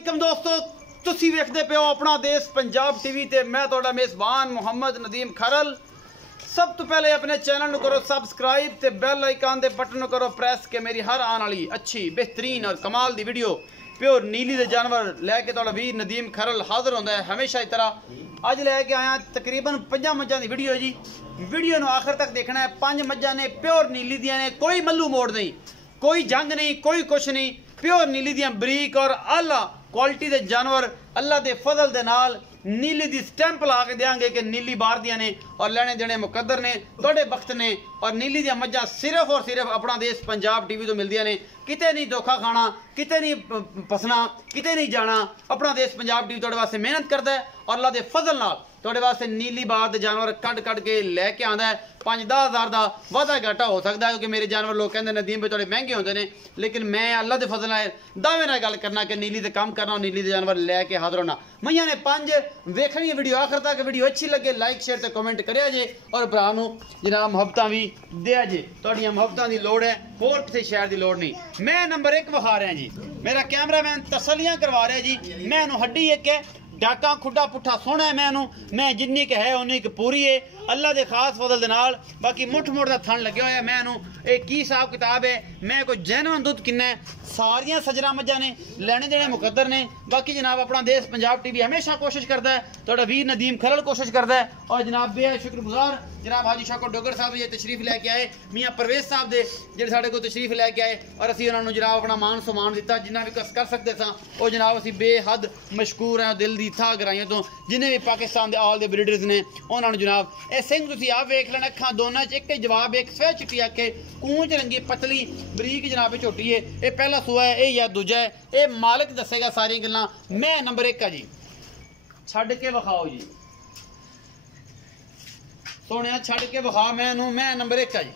अस्सलामुअलैकुम दोस्तों, तुसी वेखदे पे हो अपना देश पंजाब टीवी ते मैं तुहाडा मेज़बान मोहम्मद नदीम खरल। सब तो पहले अपने चैनल करो सब्सक्राइब ते बेल आइकन दे बटन करो प्रेस के मेरी हर आने वाली अच्छी बेहतरीन और कमाल दी वीडियो प्योर नीली दे जानवर लैके तुहाडा वीर नदीम खरल हाजिर होंदा है हमेशा की तरह। अज लैके आया तकरीबन 5 मज्जां दी वीडियो जी। वीडियो नूं आखिर तक देखना है। 5 मज्जां ने प्योर नीली दियां ने, कोई मल्लू मोड़ नहीं, कोई जंग नहीं, कोई कुछ नहीं। प्योर नीली दियां बरीक और आला क्वालिटी दे जानवर अल्लाह दे फजल दे नाल नीली दी स्टैंप ला के देंगे कि नीली बाहर दियां ने और लेने देने मुकद्दर ने, थोड़े वक्त ने। और नीली दियां मज्जां सिर्फ और सिर्फ अपना देश पंजाब टीवी तो मिलदियां ने। किते नहीं धोखा खाना, किते नहीं फसना, किते नहीं जाना। अपना देश पंजाब टीवी तुहाडे वास्ते मेहनत करदा है और अल्लाह दे फजल नाल तुहाडे वास्ते नीली बाहर दे जानवर कट के लैके आंदा है। 5-10 हज़ार का वाधा घाटा हो सकता है क्योंकि मेरे जानवर लोग कहते नदीम भाई थोड़े महंगे होते हैं, लेकिन मैं अल्लाह के फजल नाल दावे नाल गल करना कि नीली ते काम करना और नीली दे जानवर लैके हाजिर होना। मैयां ने 5 वेखनी वीडियो आखिर तक। वीडियो अच्छी लगे लाइक शेयर ते कमेंट करिया जे और भरा नूं जनाब मुहब्बतां भी दिया जे। तुहाडियां मुहब्बतां दी लोड़ है, होर किसी शहर की लोड़ नहीं। मैं नंबर 1 विखा रहा जी, मेरा कैमरामैन तसलियां करवा रहा जी। मैं हड्डी एक है, डाका खुडा पुट्ठा सोहना है। मैं जिन्नी क है उन्नी क पूरी है अल्लाह के खास फजल दे नाल। बाकी मुठ मुठ का थन लगे हुआ है। मैं की हिसाब किताब है, मैं कोई जैनवन दुध किन्ना है। सारियां सजरा मज्जां ने, लेने देने मुकद्दर ने। बाकी जनाब अपना देश पंजाब टीवी हमेशा कोशिश करता है, थोड़ा वीर नदीम खरल कोशिश करता है। और जनाब बेहद शुक्रगुजार जनाब हाजी शौकत डोगर साहब ये तशरीफ लैके आए, मियाँ परवेज साहब दे जेडे साडे कोल तशरीफ लैके आए और असीं उन्होंने जनाब अपना मान सम्मान दिता जिन्ना भी कर सकते सां। वो जनाब असीं बेहद मशकूर हैं दिल दी था गराइयां तो जिन्हें भी Pakistan they all they breeders ने उन्होंने जनाब ये सिंह तुसीं आप वेख लेना। अखां दोनों च एक जवाब, एक सफेद चिट्टी अख, कूंच रंगी पतली बरीक जनाब झोटी है। ये पहला सूआ है, ये या दूजा है, ये मालिक दसेगा सारी गल्लां। मैं नंबर 1 है जी, छड़ के विखाओ जी सोने, छड़ के विखा मैं नंबर 1 है जी।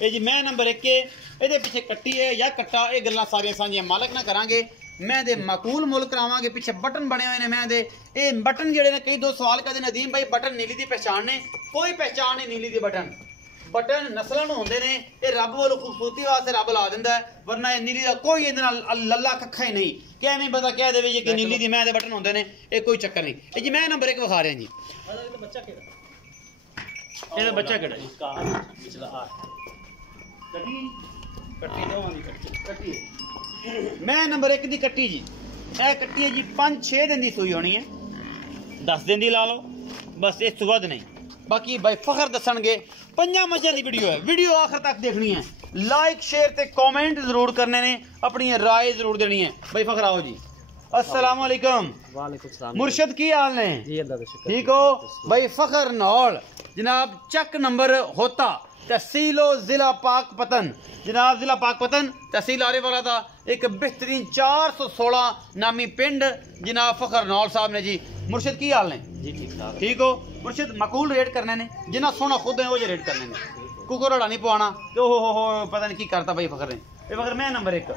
ये जी मैं नंबर 1 है। ये पीछे कट्टी है या कट्टा, ये गल्लां सारियां सांझियां मालिक ना करांगे। मैं दे माकूल मुल करावांगे। पीछे बटन बने हुए ने मैं दे, ये बटन जेडे ने कई दो सवाल करते नदीम भाई बटन नीली दी पहचान ने, कोई पहचान नहीं नीली दी। बटन नस्लों नूं होंदे ने, ये रब वालों खूबसूरती वास्ते रब ला दिंदा है, वरना ये नीली दा कोई इहदे नाल लल्ला कक्खा ही नहीं कि एवें बंदा कह देवे कि नीली दी मैं दे बटन होंदे ने, ये कोई चक्कर नहीं। ये जी मैं नंबर 1 विखा रहा जी। ਇਹਦਾ ਬੱਚਾ ਕਿਹੜਾ ਜੀ? ਪਿਛਲਾ ਆ ਕੱਟੀ ਦੋਵਾਂ ਦੀ ਕੱਟੀ। ਮੈਂ ਨੰਬਰ 1 ਦੀ ਕੱਟੀ ਜੀ। ਇਹ ਕੱਟੀ ਹੈ ਜੀ 5-6 दिन ਦੀ ਸੂਈ ਹੋਣੀ ਹੈ, 10 दिन ਦੀ ਲਾ ਲਓ बस, ਇਸ ਤੋਂ ਵੱਧ ਨਹੀਂ। बाकी भाई फखर दसणगे। 5 मज्जां दी वीडियो है, वीडियो आखिर तक देखनी है। लाइक शेयर ते कमेंट जरूर करने ने, अपनी राय जरूर देनी है। भाई फखर आओ जी। अस्सलाम वालेकुम। वालेकुम सलाम। मुर्शद की हाल ने जी? अल्लाह का शुक्र। ठीक हो भाई? फखर नौल जनाब चक नंबर होता, तहसीलो जिला पाकपतन जनाब, जिला पाकपतन तहसील आरे वाला था। एक बेहतरीन 416 नामी पिंड जनाब फखर नौल साहब ने जी। मुर्शद की हाल ने जी? ठीक ठाक। ठीक हो मुर्शद? मकूल रेट करने ने, जिन्ना सोना खुद है वो जो रेट करने ने, कुकर रड़ा नहीं पवाना तो हो पता नहीं की करता भाई फखर ने। ये फखर मैं नंबर 1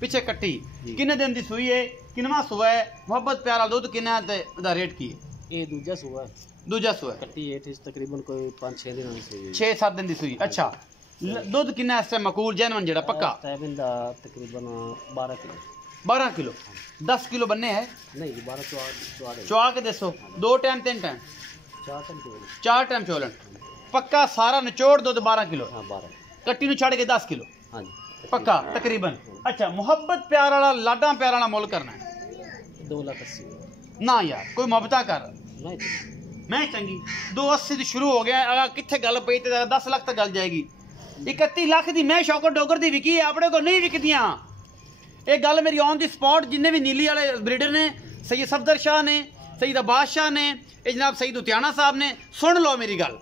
पीछे कट्टी किन्ने दिन की सूई है, किनवा सूआ है, मोहब्बत प्यारा दुध किन्ना दा रेट की है? ये दूजा सूआ है। दूजा सूआ कट्टी है तकरीबन कोई 5-6 दिन की सूई, 6-7 दिन की सूई। अच्छा दुध किन्ना इस टाइम मकूल जैनवन जेड़ा पक्का? तकरीबन 12 किलो। 12 किलो 10 किलो बनने है नहीं जी? 12 चुआ के दसो। 2 टाइम 3 टाइम 4 टाइम चोलन पक्का सारा निचोड़ दुध 12 किलो। हाँ 12। कट्टी नूं छड़ के 10 किलो। हाँ जी पक्का तकरीबन। अच्छा मोहब्बत प्यार वाला लाडा प्यार वाला मुल करना है 2,80,000 ना यार, कोई मुहब्बता कर मैं चंगी 2,80 तो शुरू हो गया। अगर कितने गल पई तो 10 लाख तक गल जाएगी। 31 लाख की मैं शौकत डोगर की विकी है, अपने को नहीं विकदियाँ। ये गल मेरी ऑन दी स्पॉट जिन्हें भी नीली वाले ब्रीडर ने, सैयद सफदर शाह ने, सईद अब्बास शाह ने, जनाब सईद उतियाना साहब ने, सुन लो मेरी गल।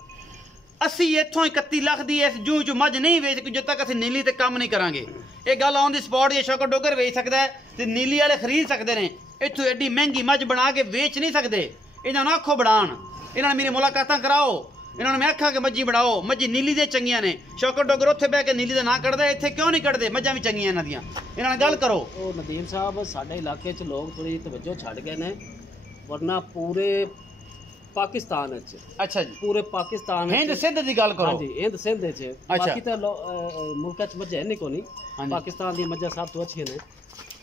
असी इतों 31 लाख की इस जू चो मझ नहीं वेच जब तक असं नीली ते काम नहीं करांगे। ये गल ऑन दी स्पॉट ये शौकत डोगर वेच सकता है तो नीली वाले खरीद सकते हैं। इतों एडी महंगी मझ बना के वेच नहीं सकते। इन्होंने आखो बढ़ान, इन्होंने मेरी मुलाकात कराओ, इन्होंने मैं आखा कि मज्जी बढ़ाओ। मज्जी नीली दे चंगियां ने, शौकत डोगर उत्थे बह के नीली दा ना कढ़दे, इत्थे क्यों नहीं कढ़दे? मज्जां भी चंगियां इन्हां दियां। इन्होंने गल करो। नदीम साहब साडे इलाके च लोग थोड़ी तवज्जो छड़ गए ने, वरना पूरे पाकिस्तान अच्छा जी पूरे पाकिस्तान हिंद सिंध दी गल करो हाँ जी हिंद सिंध अच्छा। बाकी तो मुल्क च मज्झां है नहीं कोनी हाँ जी। पाकिस्तान दी मज्झां सब तो अच्छियां ने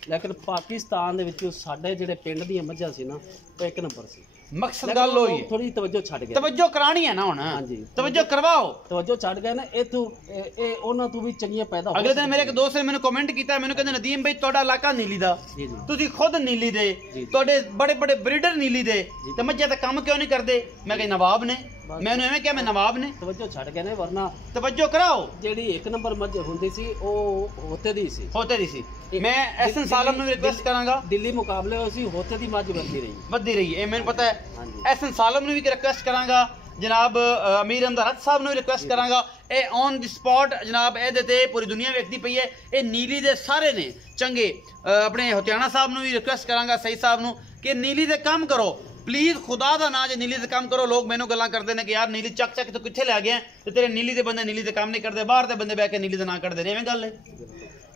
लेकिन पाकिस्तान दे विचों साडे जिहड़े पिंड दी मज्झां सी ना वो एक नंबर सी मकसद गल होई है थोड़ी तवज्जो छड़ गए तवज्जो करानी है ना हुन हाँ जी तवज्जो करवाओ तवज्जो छड़ गए ना ए तू ए ਉਹਨਾਂ ਤੋਂ ਵੀ ਚੰਗੀਆਂ ਪੈਦਾ ਹੋ अगले दिन मेरे एक दोस्त ने मैंने कमेंट किया मैंने कहंदे नदीम भाई ਤੁਹਾਡਾ ਇਲਾਕਾ ਨੀਲੀ ਦਾ जी जी ਤੁਸੀਂ ਖੁਦ ਨੀਲੀ ਦੇ ਤੁਹਾਡੇ ਬੜੇ ਬੜੇ ਬਰੀਡਰ ਨੀਲੀ ਦੇ ਤੇ ਮੱਝਾਂ ਦਾ ਕੰਮ ਕਿਉਂ ਨਹੀਂ ਕਰਦੇ ਮੈਂ ਕਿਹਾ ਨਵਾਬ ਨੇ ਮੈਨੂੰ ਐਵੇਂ ਕਿਹਾ ਮੈਂ ਨਵਾਬ ਨੇ ਤਵज्जो ਛੜ ਗਏ ਨੇ ਵਰਨਾ ਤਵੱਜੋ ਕਰਾਓ ਜਿਹੜੀ ਇੱਕ ਨੰਬਰ ਮੱਝ ਹੁੰਦੀ ਸੀ ਉਹ ਹੋਤੇ ਦੀ ਸੀ ਹੋਤੇ ਦੀ ਸੀ ਮੈਂ ਐਸਨ ਸਾਲਮ ਨੂੰ ਰਿਕਵੈਸਟ ਕਰਾਂਗਾ ਦਿੱਲੀ ਮੁਕਾਬਲੇ ਹੋਏ ਸੀ ਹੋਤੇ ਦੀ ਮੱਝ ਵੱਧਦੀ ਰਹੀ ਇਹ ਮੈਨੂੰ ਪਤਾ ਹੈ ਹਾਂਜੀ ਐਸਨ ਸਾਲਮ ਨੂੰ ਵੀ ਰਿਕਵੈਸਟ ਕਰਾਂਗਾ जनाब अमीर अमदारत साहब ਨੂੰ रिक्वेस्ट करांगा ए ऑन द स्पॉट जनाब ਇਹਦੇ ਤੇ पूरी दुनिया ਵੇਖਦੀ ਪਈ ਹੈ ਇਹ ਨੀਲੀ ਦੇ ਸਾਰੇ ਨੇ ਚੰਗੇ ਆਪਣੇ ਹਥਿਆਣਾ ਸਾਹਿਬ ਨੂੰ ਵੀ ਰਿਕਵੈਸਟ ਕਰਾਂਗਾ ਸਹੀ ਸਾਹਿਬ ਨੂੰ ਕਿ ਨੀਲੀ ਦੇ ਕੰਮ ਕਰੋ ਪਲੀਜ਼ ਖੁਦਾ ਦਾ ਨਾਂ ਜੇ ਨੀਲੀ ਦੇ ਕੰਮ ਕਰੋ ਲੋਕ ਮੈਨੂੰ ਗੱਲਾਂ ਕਰਦੇ ਨੇ ਕਿ ਯਾਰ ਨੀਲੀ ਚੱਕ ਚੱਕ ਤੂੰ ਕਿੱਥੇ ਲੈ ਗਿਆ ਤੇ ਤੇਰੇ ਨੀਲੀ ਦੇ ਬੰਦੇ ਨੀਲੀ ਦੇ ਕੰਮ ਨਹੀਂ ਕਰਦੇ ਬਾਹਰ ਦੇ ਬੰਦੇ ਬਹਿ ਕੇ ਨੀਲੀ ਦਾ ਨਾਂ ਕੱਢਦੇ ਨੇ ਐਵੇਂ ਗੱਲ ਹੈ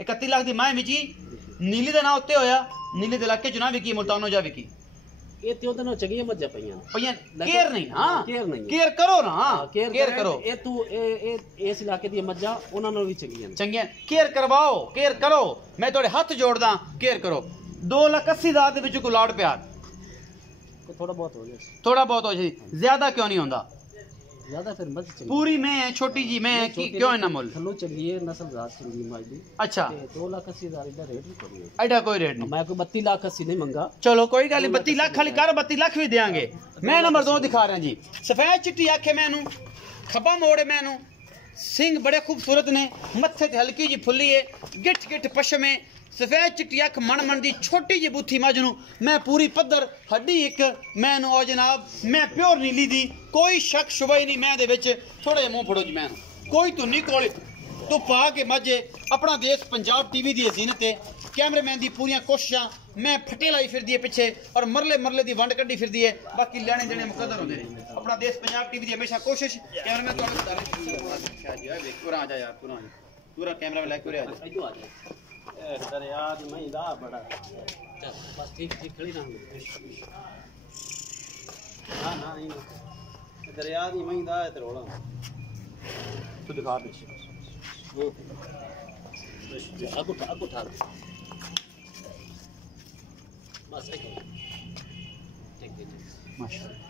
31 ਲੱਖ ਦੀ ਮਾਂ ਵਿੱਚ ਹੀ ਨੀਲੀ ਦਾ ਨਾਂ ਉੱਤੇ ਹੋਇਆ ਨੀਲੀ ਦੇ ਇਲਾਕੇ ਚ ਨਾ ਵਿਕੀ ਮੁਲਤਾਨੋ ਜਾ ਵਿਕੀ ਇਹ ਤੇ ਉਹਦੇ ਨਾਲ ਚੰਗੀਆਂ ਮੱਝਾਂ ਪਈਆਂ ਕੇਅਰ ਨਹੀਂ ਹਾਂ ਕੇਅਰ ਕਰੋ ਨਾ ਕੇਅਰ ਕਰੋ ਇਹ ਤੂੰ ਇਹ ਇਸ ਇਲਾਕੇ ਦੀਆਂ ਮੱਝਾਂ ਉਹਨਾਂ ਨਾਲ ਵੀ ਚੰਗੀਆਂ ਕੇਅਰ ਕਰਵਾਓ ਕੇਅਰ ਕਰੋ ਮੈਂ ਤੁਹਾਡੇ ਹੱਥ ਜੋੜਦਾ ਕੇਅਰ ਕਰੋ 2,80,000 ਦੇ ਵਿੱਚ ਕੋਈ ਲਾੜ ਪਿਆਰ ਥੋੜਾ ਬਹੁਤ ਹੋ ਗਿਆ ਥੋੜਾ ਬਹੁਤ ਹੋ ਜੀ ਜ਼ਿਆਦਾ ਕਿਉਂ ਨਹੀਂ ਹੁੰਦਾ ਜ਼ਿਆਦਾ ਫਿਰ ਮੱਝ ਚੰਗੀ ਪੂਰੀ ਮੈਂ ਛੋਟੀ ਜੀ ਮੈਂ ਕਿਉਂ ਇੰਨਾ ਮੁੱਲ ਥੱਲੋਂ ਚੰਗੀ ਹੈ ਨਸਲ ਜ਼ਾਤ ਚੰਗੀ ਮੱਝ ਦੀ ਅੱਛਾ ਤੇ 2,80,000 ਦਾ ਰੇਟ ਵੀ ਕੋਈ ਨਹੀਂ ਐਡਾ ਕੋਈ ਰੇਟ ਨਹੀਂ ਮੈਂ ਕੋਈ 32 ਲੱਖ 80 ਨਹੀਂ ਮੰਗਾ ਚਲੋ ਕੋਈ ਗੱਲ ਨਹੀਂ 32 ਲੱਖ ਵਾਲੀ ਕਰ 32 ਲੱਖ ਵੀ ਦੇਾਂਗੇ ਮੈਂ ਨੰਬਰ 2 ਦਿਖਾ ਰਿਹਾ ਜੀ ਸਫੈਦ ਚਿੱਟੀ ਆਖੇ ਮੈਨੂੰ ਖੱਬਾ ਮੋੜ ਮੈਨੂੰ ਸਿੰਘ ਬੜੇ ਖੂਬਸੂਰਤ ਨੇ ਮੱਥੇ ਤੇ ਹਲਕੀ ਜੀ ਫੁੱਲੀ ਹੈ ਗਿੱਠ ਗਿੱਠ ਪਸ਼ਮ ਹੈ सफेद चिट्टी अख मन मन की छोटी जी बूथी मझ नूं मैं पूरी पद्धर हड्डी एक मैनू और जनाब मैं प्योर नीली दी कोई शक शुबा ही नहीं मैं दे विच थोड़ा जिहा मूँह फड़ो जी मैं कोई धुनी कोल तो पा के मझे अपना देश पंजाब टीवी की अजीनत है कैमरेमैन की पूरी कोशिशां मैं फटे लाई फिरदी है पिछे और मरले मरले की वंड कड्डी फिरदी है बाकी लेने देने मुकद्दर होंदे ने अपना देश पंजाब टीवी की हमेशा कोशिश कैमरामैन पूरा आ जा यार पूरा कैमरा में लैके आ जा दरिया दी मई दा बड़ा चल बस ठीक ठीक खड़ी ना ना ना नहीं दरिया दी मई दा है ते रोला तू दिखा पीछे आगू ठाल बस एक ठीक ठीक माशाल्लाह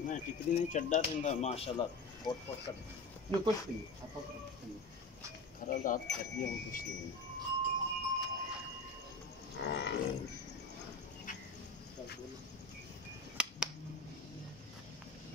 मैं टिकरी नहीं चड्डा तो माशाल्लाह पोट पोट कर ये कुछ नहीं खरा दांत कर दिया वो कुछ नहीं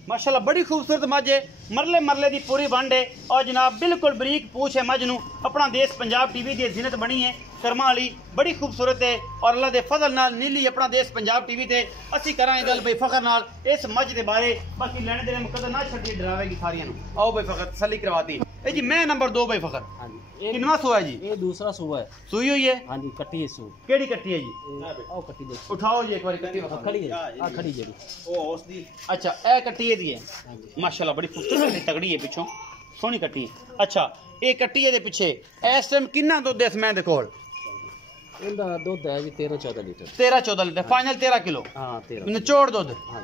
माशाल्लाह बड़ी खूबसूरत मझ है मरले मरले की पूरी वंड है और जनाब बिल्कुल बरीक पूछ है मझ नूं अपना देश पंजाब टीवी की जीनत बनी है शर्मा वाली बड़ी खूबसूरत है और अल्लाह दे फजल नाल नीली अपना देश पंजाब टीवी ते असी करांगे गल भाई फखर नाल इस मझ दे बारे बाकी लेने देने मुकद्दर ना छड्डी डरावेगी सारियां नूं आओ भाई फखर तसल्ली करवाती ए जी मैं नंबर 2 भाई फखर हां जी कितना सुआ है जी ये दूसरा सुआ है सुई हुई है हां जी कट्टी है सू केड़ी कट्टी है जी आओ कट्टी देख उठाओ जी एक बार कट्टी खड़ी है आ खड़ी जेडी ओ उस दी अच्छा ए कट्टी दी है हां जी माशाल्लाह बड़ी खूबसूरत तगड़ी है पिछों सोहनी कट्टी अच्छा ये कट्टी दे पीछे इस टाइम कितना दुध है मैं दे कोल ਇਹਦਾ ਦੁੱਧ ਹੈ ਜੀ 13-14 ਲੀਟਰ 13-14 ਲੀਟਰ ਫਾਈਨਲ 13 ਕਿਲੋ ਹਾਂ 13 ਨਿਚੋੜ ਦੁੱਧ ਹਾਂ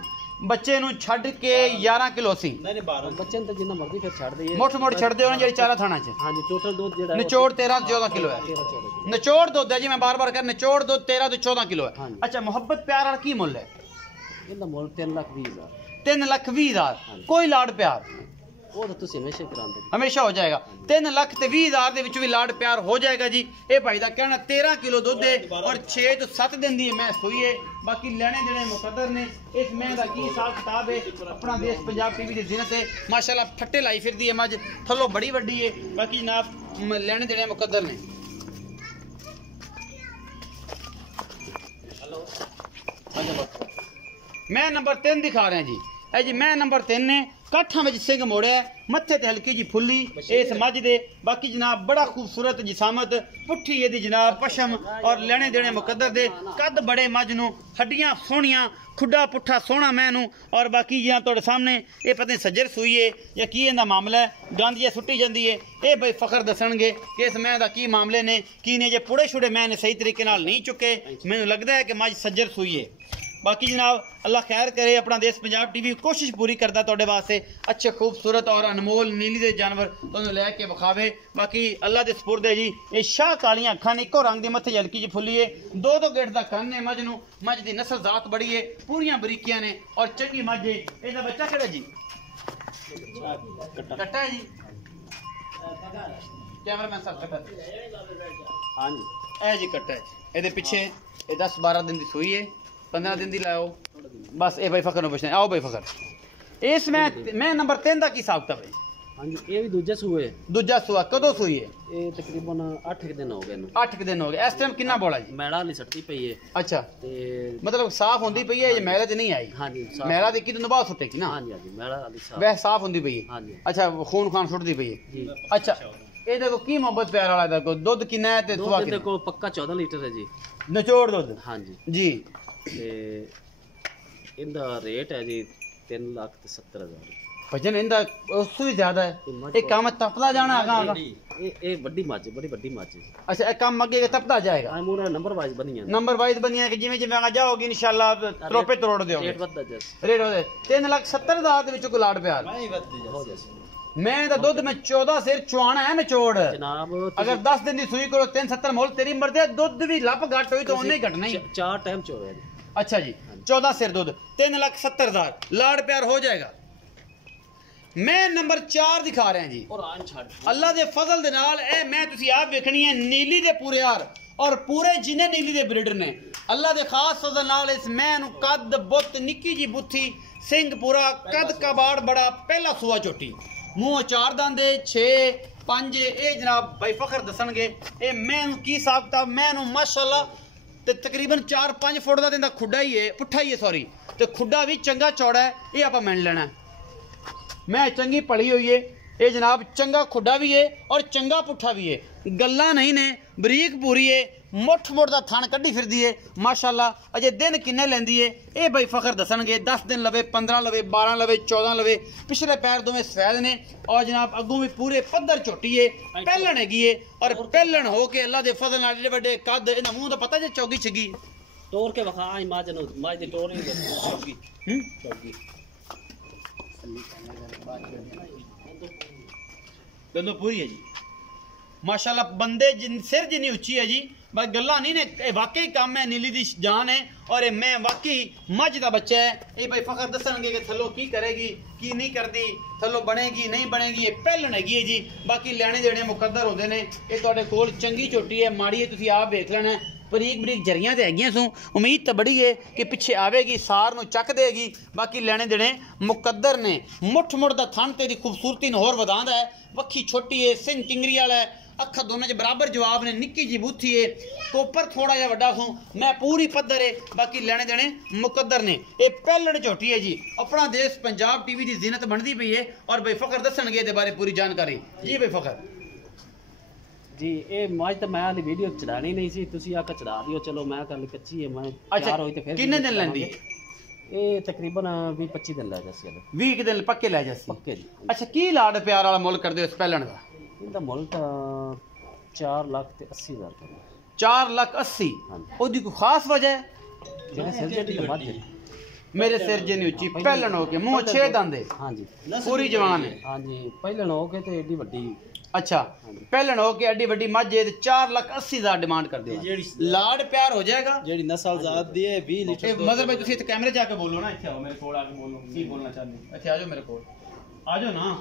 ਬੱਚੇ ਨੂੰ ਛੱਡ ਕੇ 11 ਕਿਲੋ ਸੀ ਨਹੀਂ 12 ਬੱਚੇ ਨੂੰ ਤਾਂ ਜਿੰਨਾ ਮਰਜ਼ੀ ਫਿਰ ਛੱਡ ਦਈਏ ਮੋਟ ਮੋਟ ਛੱਡਦੇ ਹੋਣ ਜਿਹੜੀ ਚਾਰਾ ਥਾਣਾ ਚ ਹਾਂ ਜੀ ਟੋਟਲ ਦੁੱਧ ਜਿਹੜਾ ਨਿਚੋੜ 13-14 ਕਿਲੋ ਹੈ 13-14 ਨਿਚੋੜ ਦੁੱਧ ਹੈ ਜੀ ਮੈਂ ਬਾਰ-ਬਾਰ ਕਰ ਨਿਚੋੜ ਦੁੱਧ 13 ਤੋਂ 14 ਕਿਲੋ ਹੈ ਅੱਛਾ ਮੁਹੱਬਤ ਪਿਆਰ ਵਾਲਾ ਕੀ ਮੁੱਲ ਹੈ ਇਹਦਾ ਮੁੱਲ 3,20,000 3,20,000 ਕੋਈ ਲਾੜ ਪਿਆਰ ਉਹ ਤਾਂ ਤੁਸੀਂ ਹਮੇਸ਼ਾ ਕਰਾਉਂਦੇ ਹਮੇਸ਼ਾ ਹੋ ਜਾਏਗਾ 3,20,000 ਦੇ ਵਿੱਚ ਵੀ ਲਾੜ ਪਿਆਰ ਹੋ ਜਾਏਗਾ ਜੀ ਇਹ ਭਾਈ ਦਾ ਕਹਿਣਾ 13 ਕਿਲੋ ਦੁੱਧ ਹੈ ਔਰ 6 ਤੋਂ 7 ਦਿਨ ਦੀ ਮੈਂ ਸੂਈ ਹੈ ਬਾਕੀ ਲੈਣੇ ਜਿਹੜੇ ਮੁਕੱਦਰ ਨੇ ਇਸ ਮੈਂ ਦਾ ਕੀ ਹਿਸਾਬ ਕਿਤਾਬ ਹੈ ਆਪਣਾ ਦੇਸ਼ ਪੰਜਾਬ ਟੀਵੀ ਦੀ ਜ਼ਿਨਤ ਹੈ ਮਾਸ਼ਾਅੱਲਾ ਫੱਟੇ ਲਾਈ ਫਿਰਦੀ ਹੈ ਮੱਝ ਥੱਲੋਂ ਬੜੀ ਵੱਡੀ ਹੈ ਬਾਕੀ ਜਨਾਬ ਲੈਣੇ ਜਿਹੜੇ ਮੁਕੱਦਰ ਨੇ हेलो मैं नंबर 3 दिखा रहे हैं जी ਇਹ ਜੀ ਮੈਂ ਨੰਬਰ 3 ਨੇ ਕਾਠਾਂ ਵਿੱਚ ਸਿੰਘ ਮੋੜਿਆ ਮੱਥੇ ਤੇ ਹਲਕੀ ਜੀ ਫੁੱਲੀ ਇਸ ਮੱਝ ਦੇ ਬਾਕੀ ਜਨਾਬ ਬੜਾ ਖੂਬਸੂਰਤ ਜਿਸਾਮਤ ਪੁੱਠੀ ਇਹਦੀ ਜਨਾਬ ਪਸ਼ਮ ਔਰ ਲੈਣੇ ਦੇਣੇ ਮੁਕੱਦਰ ਦੇ ਕੱਦ ਬੜੇ ਮੱਝ ਨੂੰ ਹੱਡੀਆਂ ਸੋਹਣੀਆਂ ਖੁੱਡਾ ਪੁੱਠਾ ਸੋਹਣਾ ਮੈਂ ਨੂੰ ਔਰ ਬਾਕੀ ਜਿਹਾ ਤੁਹਾਡੇ ਸਾਹਮਣੇ ਇਹ ਪਤਾ ਨਹੀਂ ਸੱਜਰ ਸੂਈ ਹੈ ਜਾਂ ਕੀ ਇਹਦਾ ਮਾਮਲਾ ਹੈ ਗੰਦ ਜਿਹਾ ਸੁੱਟੀ ਜਾਂਦੀ ਹੈ ਇਹ ਬਈ ਫਖਰ ਦੱਸਣਗੇ ਕਿ ਇਸ ਮੈਂ ਦਾ ਕੀ ਮਾਮਲੇ ਨੇ ਕੀ ਨੇ ਜੇ ਪੁੜੇ ਛੁੜੇ ਮੈਂ ਨੇ ਸਹੀ ਤਰੀਕੇ ਨਾਲ ਨਹੀਂ ਚੁੱਕੇ ਮੈਨੂੰ ਲੱਗਦਾ ਹੈ ਕਿ ਮੱਝ ਸੱਜਰ ਸੂਈ ਹੈ बाकी जनाब अल्लाह खैर करे अपना देश पंजाब टीवी कोशिश पूरी करता तोड़े वास्ते अच्छे खूबसूरत और अनमोल नीली दे जानवर तुहानू लैके विखावे बाकी अल्लाह दे सपुर्द है जी ये शाह कालियां अखां ने इको रंग दे मत्थे हल्की जी फुल्ली है दो गेट दा कन्न है मझ दी नस्ल जात बड़ी है पूरियां बरीकियां ने और चंगी मझ है इहदा बच्चा केड़ा जी कट्टा है जी कैमरामैन साहब कट्टा हां जी ए जी कट्टा है इहदे पीछे ये 10-12 दिन दी सूई है 15 दिन दी लाओ बस ये भाई फखर पूछना आओ भाई फखर इस मैं नंबर 3 का की हिसाब था भाई हाँ जी ये भी दूजा सूआ है दूजा सूआ कदों सूई है ये तकरीबन 8 दिन हो गए 8 दिन हो गए इस टाइम कितना बोला जी मैड़ा वाली सट्टी पई है अच्छा ते मतलब साफ होंदी पई है ये मैले ते नहीं आई हाँ जी मैला देखी तो नबाह सुटेगी ना हाँ जी मैड़ा वाली साफ वह साफ होंदी पई है हाँ जी अच्छा खून खान सुटदी पई है जी अच्छा ये देखो की मोहब्बत प्यार वाला देखो दूध कितना है ते सुआ कितना देखो पक्का 14 लीटर है जी निचोड़ दूध हाँ जी जी ते इंदा रेट है जी 3,70,000 भजन इंदा उससे भी ज्यादा है एक काम तपदा जाना आगा ये बड़ी माच है बड़ी बड़ी माच है अच्छा एक काम मगे तपदा जाएगा हां मोरा नंबर वाइज बनी है नंबर वाइज बनी है कि जिवें जिवें आगा जाओगी इंशाल्लाह तरोपे तरोड़ देओगे रेट वधदा जस रेट होदे 3,70,000 ਦੇ ਵਿੱਚੋਂ ਗੁਲਾੜ ਪਿਆਰ नहीं वधदा हो जस मैं दा दूध में 14 सिर चुआना है निचोड़ जनाब अगर 10 दिन दी सूई करो 370 मोल तेरी मर्जी दूध भी लप घट होई तो उन्ने ही घटना ही 4 टाइम चोया जी अच्छा जी 14 सिर दूध 3,70,000 लाड़ प्यार हो जाएगा मैं नंबर 4 दिखा रहा जी और आन छड़ अल्लाह दे फजल दे नाल ए मैं तुसी आप वेखनी है नीली दे पूरे यार और पूरे जिन्ने नीली दे ब्रीडर ने अल्लाह दे खास फजल नाल इस मैं नु कद बुत निक्की जी बुथी सिंह पूरा कद कबाड़ बड़ा पहला सुआ चोटी मुंह 4 दांदे 6 5 ए जनाब भाई फखर दसणगे ए मैं नु की हिसाब किताब मैं नु माशाल्लाह ते तकरीबन 4-5 फुट दा दिंदा खुड्डा ही है पुट्ठा ही है सॉरी ते खुड्डा भी चंगा चौड़ा है ये आपा मान लेना मैं चंगी पड़ी हुई है ये जनाब चंगा खुड्डा भी है और चंगा पुट्ठा भी है गल्ला नहीं ने बरीक पूरी है मुठ मुठ दा थान कड्डी फिरदी है माशाल्लाह अजे दिन किन्ने लेंदी है ये भाई फखर दसणगे 10 दिन लवे 15 लवे 12 लवे 14 लवे पिछले पैर दोवें सफेद ने और जनाब अगों भी पूरे पद्धर झोटी है पहलन हैगी है और पहलन हो के अल्लाह दे फजल नाल एडे वड्डे कद इना मुंह दा पता जे चौगी छगी तोड़ के वखा आई माज दी तोड़ नहीं चौगी चौगी दोनों पूरी है जी माशाल्लाह बंदे सिर जिन्नी उच्ची है जी बस गल्ला नहीं ने वाकई काम है नीली दी जान है और ये मैं वाकई मझ का बच्चा है ये भाई फखर दसणगे कि थलो की करेगी की नहीं करती थलो बनेगी नहीं बनेगी ये पहलन हैगी है जी बाकी लेने देने मुकद्दर होंदे ने ये तुहाडे कोल चंगी झोटी है माड़ी है तुसी आप देख लेना बरीक बरीक जरियां ते हैगियां सो उम्मीद तो बड़ी है कि पिछे आवेगी सार नूं चक देगी बाकी लेने देने मुकद्दर ने मुठ मुठ दा थन तेरी खूबसूरती नूं होर वधांदा है वक्खी छोटी है सिंह टिंगरी वाला है अखा दोनों च बराबर जवाब ने निक्की जी बूथी है कोपर थोड़ा जिहा वड्डा सो मैं पूरी पद्धर है बाकी लेने देने मुकद्दर ने ये पहलण झोटी है जी अपना देश पंजाब टीवी की जीनत बनती पई है और भाई फखर दसणगे इहदे बारे पूरी जानकारी जी भाई फखर जी ये माज तो मैं वाली वीडियो चढ़ानी नहीं सी तुसी आका चढ़ा दियो चलो मैं गल कच्ची है मैं तैयार होई ते फिर कितने दिन लैंदी ये तकरीबन 20-25 दिन लै जासी 20 दिन पक्के लै जासी पक्के जी अच्छा की लाड़ प्यार वाला मुल कर दे इस पहलण दा इनदा मुल तो 4,80,000 4,80,000 ओदी कोई खास वजह है जेने सिर जेडी मत मेरे सिर जिन्नी उच्ची पहलण हो के मुंह 6 दांदे हां जी पूरी जवान है हां जी पहलण हो के ते एडी वड्डी अच्छा पहलन हो के एडी वड्डी मझ है 4,80,000 डिमांड कर दे लाड़ प्यार हो जाएगा जेडी नस्ल जात दी है 20 लीटर मदर भाई तुसी इत्थे कैमरे जाके बोलो ना इत्थे आओ मेरे कोल आके बोलो की बोलना चाहते इत्थे आ जाओ मेरे कोल आ जाओ ना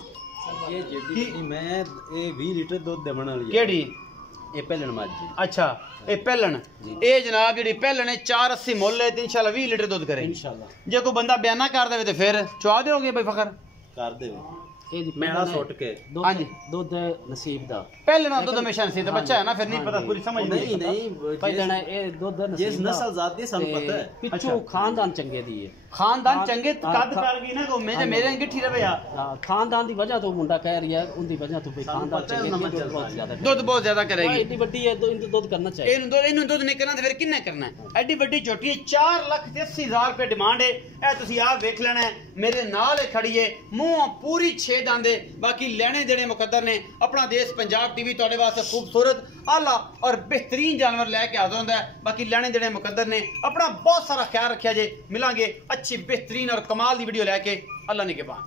ये जेडी मैं ये 20 लीटर दूध देवण वाली केड़ी ये पहलन मझ अच्छा ये पहलन ये जनाब जेडी पहलन है 480 मुल है ते इंशाल्लाह 20 लीटर दूध करे इंशाल्लाह जे कोई बंदा बयाना कर देवे ते फिर चुआ दोगे भाई फखर कर देवे मैला सुट के हां जी दूध नसीब दा पहले ना दूध हमेशा नसीब दा बच्चा है ना फिर नहीं पता पूरी समझ नहीं पहले ना ये दूध नसीब जिस नस्ल जात दी सन पता है पिछू खानदान चंगे दी है ਖਾਨਦਾਨ ਚੰਗੇ ਕੱਦ ਕਰ ਗਈ ਨਾ ਕੋ ਮੇਰੇ ਗਿੱਠੀ ਰਵੇ ਆ ਖਾਨਦਾਨ ਦੀ ਵਜ੍ਹਾ ਤੋਂ ਮੁੰਡਾ ਕਹਿ ਰਿਹਾ ਉਹਦੀ ਵਜ੍ਹਾ ਤੋਂ ਵੀ ਖਾਨਦਾਨ ਚੰਗੇ ਦੁੱਧ ਬਹੁਤ ਜ਼ਿਆਦਾ ਕਰੇਗੀ ਇੰਨੀ ਵੱਡੀ ਹੈ ਦੁੱਧ ਕਰਨਾ ਚਾਹੀਦਾ ਇਹਨੂੰ ਦੁੱਧ ਨਹੀਂ ਕਰਨਾ ਤੇ ਫਿਰ ਕਿੰਨੇ ਕਰਨਾ ਐਡੀ ਵੱਡੀ ਝੋਟੀ 4,80,000 ਰੁਪਏ ਡਿਮਾਂਡ ਹੈ ਇਹ ਤੁਸੀਂ ਆਪ ਵੇਖ ਲੈਣਾ ਮੇਰੇ ਨਾਲ ਖੜੀ ਹੈ ਮੂੰਹ ਪੂਰੀ 6 ਦੰਦ ਬਾਕੀ ਲੈਣੇ ਦੇਣੇ ਮੁਕੱਦਰ ਨੇ ਆਪਣਾ ਦੇਸ਼ ਪੰਜਾਬ ਟੀਵੀ ਤੁਹਾਡੇ ਵਾਸਤੇ ਖੂਬਸੂਰਤ ਆਲਾ ਔਰ बेहतरीन जानवर लैके आता होंगे बाकी लेने देने मुकद्दर ने अपना बहुत सारा ख्याल रखा जे मिलांगे अच्छी बेहतरीन और कमाल की वीडियो लैके अल्लाह ने के बाद।